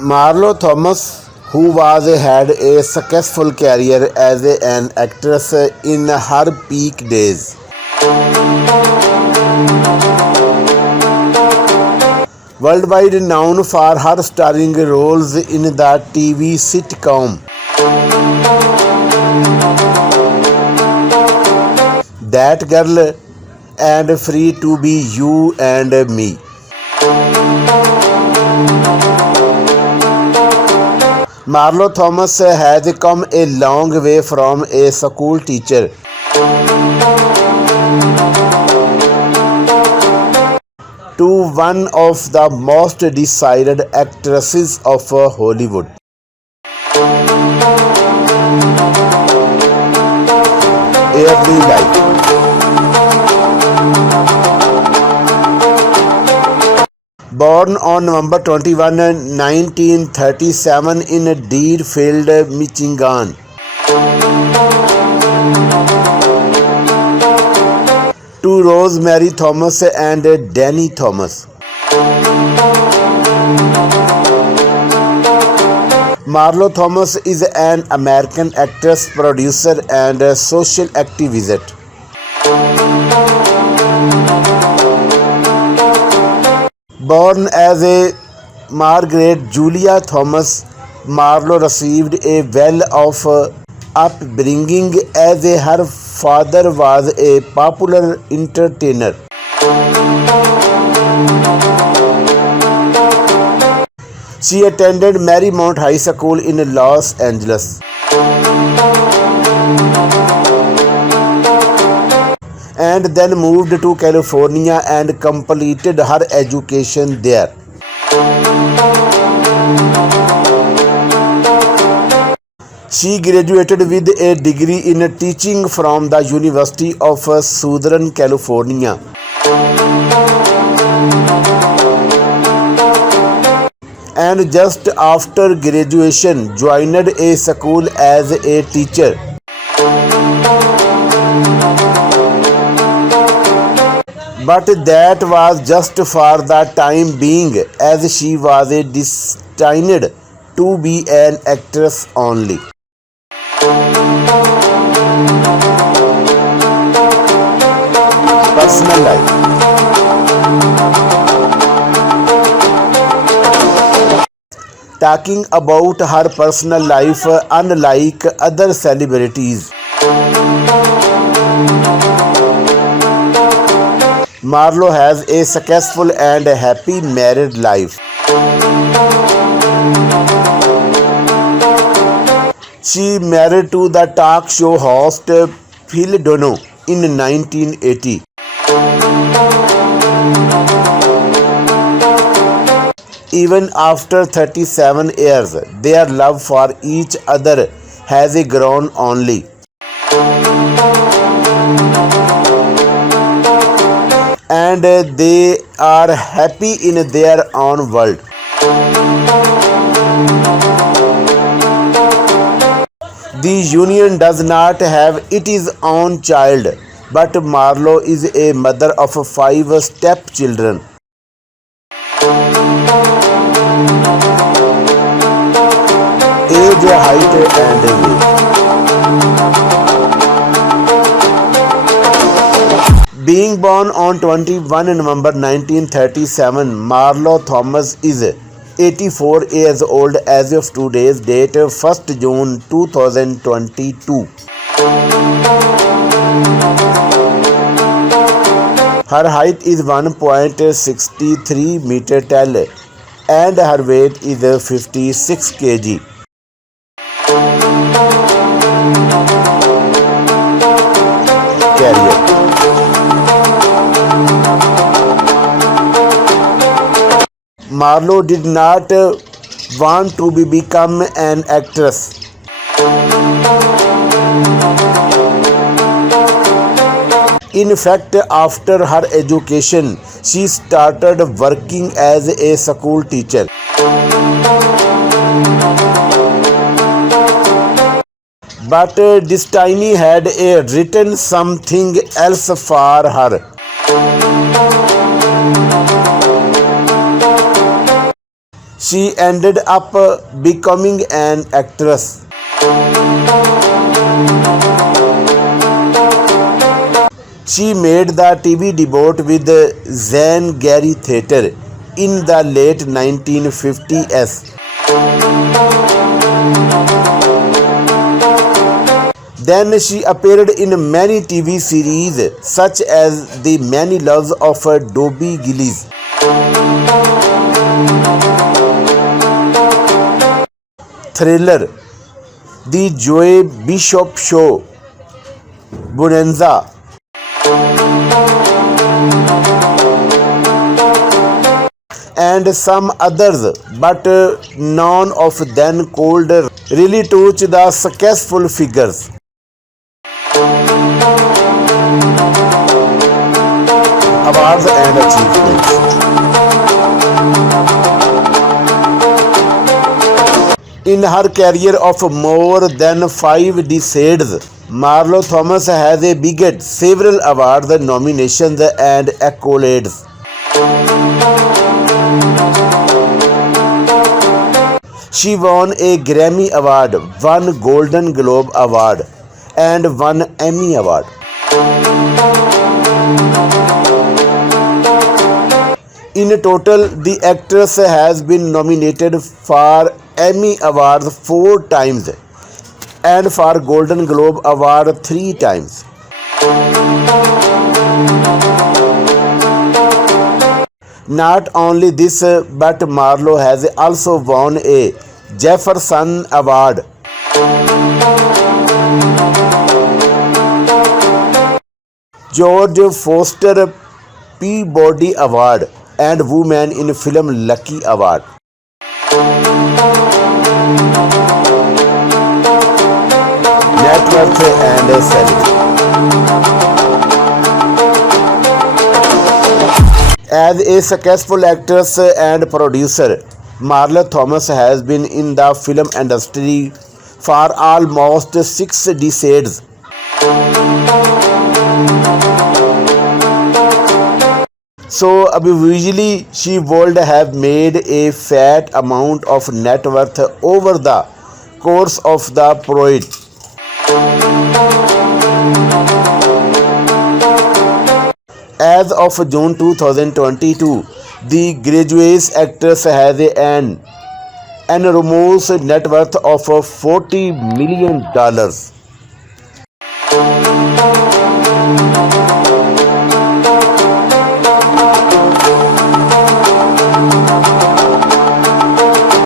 Marlo Thomas, who had a successful career as an actress in her peak days. Worldwide known for her starring roles in the TV sitcom That Girl and Free to Be You and Me. Marlo Thomas has come a long way from a school teacher to one of the most desired actresses of Hollywood. Early life. Born on November 21, 1937 in Deerfield, Michigan. To Rosemary Thomas and Danny Thomas. Marlo Thomas is an American actress, producer, and social activist. Born as a Margaret Julia Thomas, Marlo received a well-off upbringing as her father was a popular entertainer. She attended Marymount High School in Los Angeles and then moved to California and completed her education there. She graduated with a degree in teaching from the University of Southern California. And just after graduation, joined a school as a teacher. But that was just for the time being, as she was destined to be an actress only. Personal life. Talking about her personal life, unlike other celebrities, Marlo has a successful and happy married life. She married to the talk show host Phil Dono in 1980. Even after 37 years, their love for each other has grown only. And they are happy in their own world. The union does not have its own child, but Marlo is a mother of 5 stepchildren. Age, height, and weight. Being born on 21 November 1937, Marlo Thomas is 84 years old as of today's date, 1st June 2022. Her height is 1.63 meter tall and her weight is 56 kg. Career. Marlo did not want to become an actress. In fact, after her education, she started working as a school teacher. But destiny had written something else for her. She ended up becoming an actress. She made the TV debut with Zane Gary Theatre in the late 1950s. Then she appeared in many TV series such as The Many Loves of Dobie Gillies, Thriller, The Joy Bishop Show, Bonanza, and some others, but none of them could really touch the successful figures. Awards and achievements. In her career of more than 5 decades, Marlo Thomas has bagged several awards, nominations, and accolades. She won a Grammy Award, 1 Golden Globe Award, and 1 Emmy Award. In total, the actress has been nominated for Emmy Award 4 times and for Golden Globe Award 3 times. Not only this, but Marlo has also won a Jefferson Award, George Foster Peabody Award, and Women in Film Lucky Award. Net worth and salary. As a successful actress and producer, Marlo Thomas has been in the film industry for almost 6 decades. So usually she would have made a fat amount of net worth over the course of the project. As of June 2022, the graduate actress has an enormous net worth of $40 million.